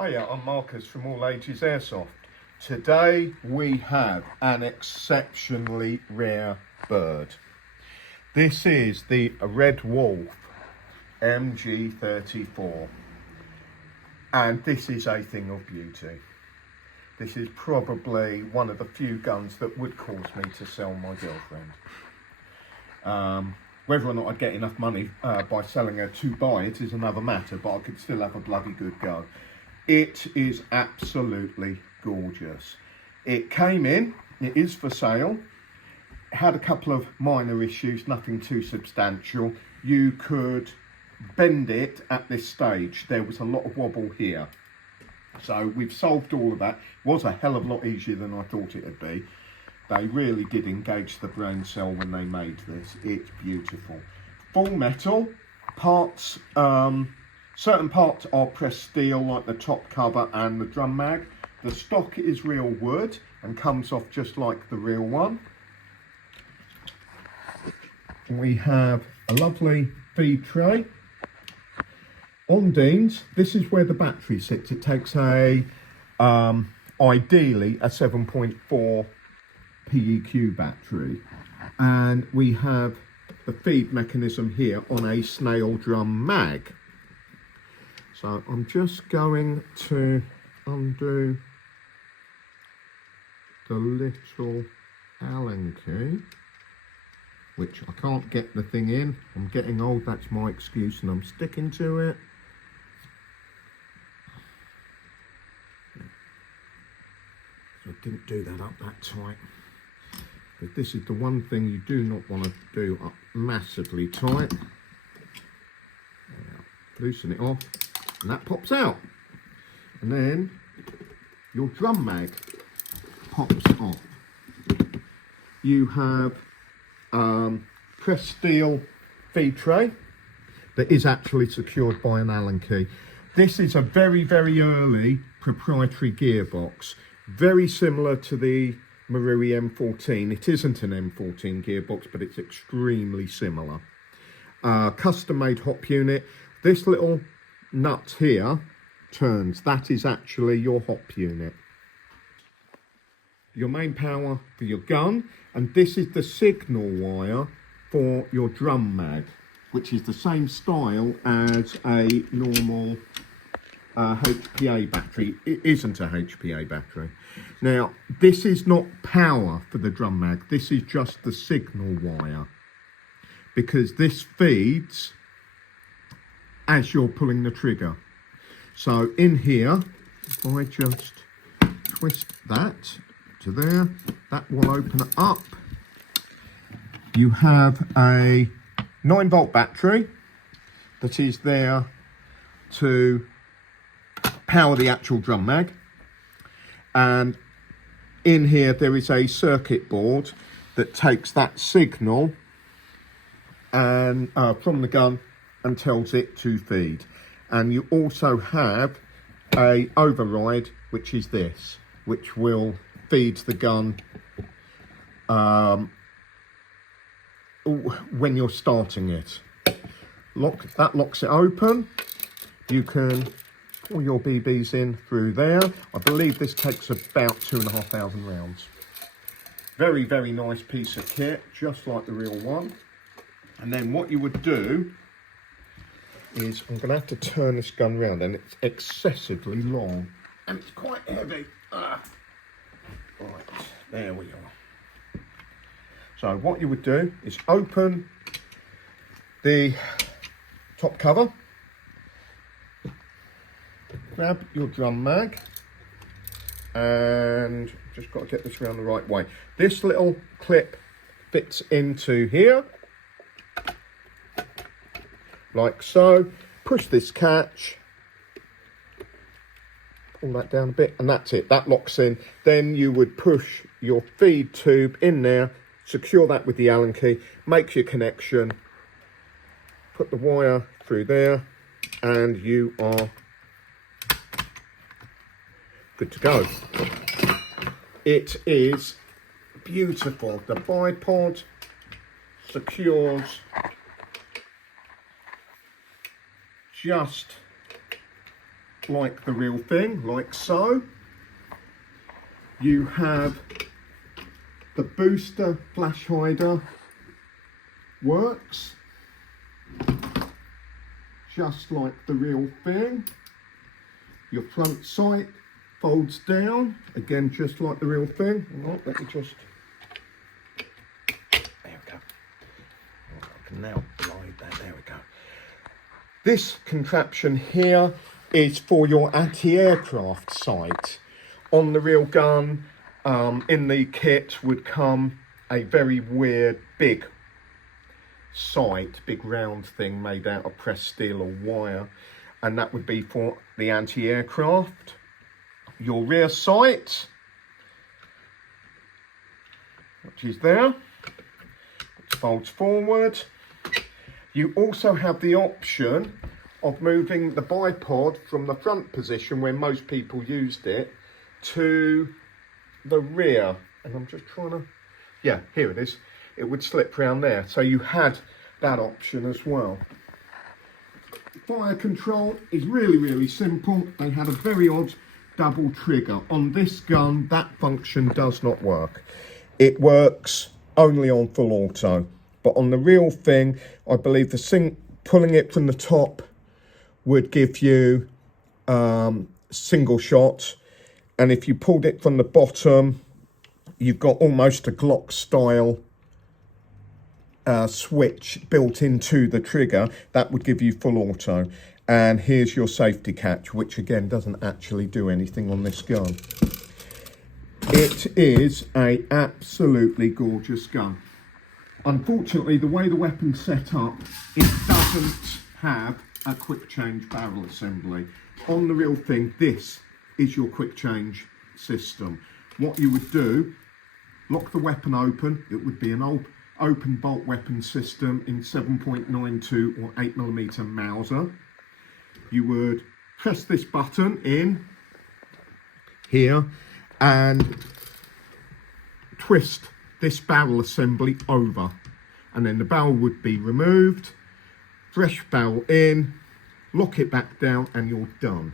Oh yeah, I'm Marcus from All Ages Airsoft. Today we have an exceptionally rare bird. This is the Red Wolf MG34, and this is a thing of beauty. This is probably one of the few guns that would cause me to sell my girlfriend. Whether or not I'd get enough money by selling her to buy it is another matter, but I could still have a bloody good go. It is absolutely gorgeous. It came in, it is for sale. It had a couple of minor issues, nothing too substantial. You could bend it at this stage. There was a lot of wobble here. So we've solved all of that. It was a hell of a lot easier than I thought it would be. They really did engage the brain cell when they made this. It's beautiful. Full metal, parts, certain parts are pressed steel, like the top cover and the drum mag. The stock is real wood and comes off just like the real one. We have a lovely feed tray. On Dean's, this is where the battery sits. It takes a, ideally, a 7.4 PEQ battery. And we have the feed mechanism here on a snail drum mag. So I'm just going to undo the little Allen key, which I can't get the thing in. I'm getting old, that's my excuse, and I'm sticking to it. So I didn't do that up that tight. But this is the one thing you do not want to do up massively tight. Now, loosen it off, and that pops out. And then your drum mag pops off. You have pressed steel feed tray that is actually secured by an Allen key. This is a very, very early proprietary gearbox, very similar to the Marui M14. It isn't an M14 gearbox, but it's extremely similar. Custom-made hop unit. This little nut here turns. That is actually your hop unit. Your main power for your gun, and this is the signal wire for your drum mag, which is the same style as a normal HPA battery. It isn't a HPA battery. Now, this is not power for the drum mag. This is just the signal wire, because this feeds as you're pulling the trigger. So in here, if I just twist that to there, that will open it up. You have a 9-volt battery that is there to power the actual drum mag, and in here there is a circuit board that takes that signal and from the gun and tells it to feed. And you also have a override, which is this, which will feed the gun when you're starting it. That locks it open. You can pull your BBs in through there. I believe this takes about 2,500 rounds. Very, very nice piece of kit, just like the real one. And then what you would do is, I'm going to have to turn this gun around, and it's excessively long and it's quite heavy. Right, there we are. So what you would do is open the top cover, grab your drum mag, and just got to get this around the right way. This little clip fits into here, like so. Push this catch, pull that down a bit, and that's it. That locks in. Then you would push your feed tube in there, secure that with the Allen key, make your connection, put the wire through there, and you are good to go. It is beautiful. The bipod secures just like the real thing, like so. You have the booster flash hider, works just like the real thing. Your front sight folds down, again just like the real thing. Right, let me just, there we go. I can now slide that, there we go. This contraption here is for your anti-aircraft sight. On the real gun, in the kit would come a very weird big sight, big round thing made out of pressed steel or wire, and that would be for the anti-aircraft. Your rear sight, which is there, which folds forward. You also have the option of moving the bipod from the front position where most people used it to the rear, and I'm just trying to, yeah, here it is. It would slip round there, so you had that option as well. Fire control is really simple. They had a very odd double trigger. On this gun, that function does not work. It works only on full auto, but on the real thing, I believe pulling it from the top would give you single shot, and if you pulled it from the bottom, you've got almost a Glock style switch built into the trigger that would give you full auto. And here's your safety catch, which again doesn't actually do anything on this gun. It is a absolutely gorgeous gun. Unfortunately, the way the weapon's set up, it doesn't have a quick change barrel assembly. On the real thing, this is your quick change system. What you would do, lock the weapon open. It would be an open bolt weapon system in 7.92 or 8mm Mauser. You would press this button in here and twist this barrel assembly over, and then the barrel would be removed, fresh barrel in, lock it back down, and you're done.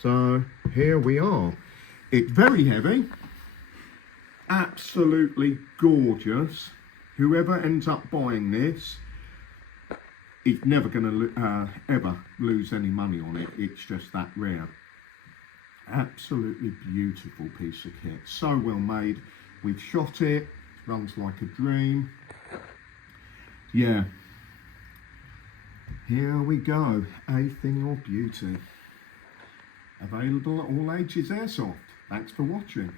So here we are. It's very heavy, absolutely gorgeous. Whoever ends up buying this is never going to ever lose any money on it. It's just that rare. Absolutely beautiful piece of kit. So well made. We've shot it. Runs like a dream. Yeah. Here we go. A thing of beauty. Available at all ages airsoft. Thanks for watching.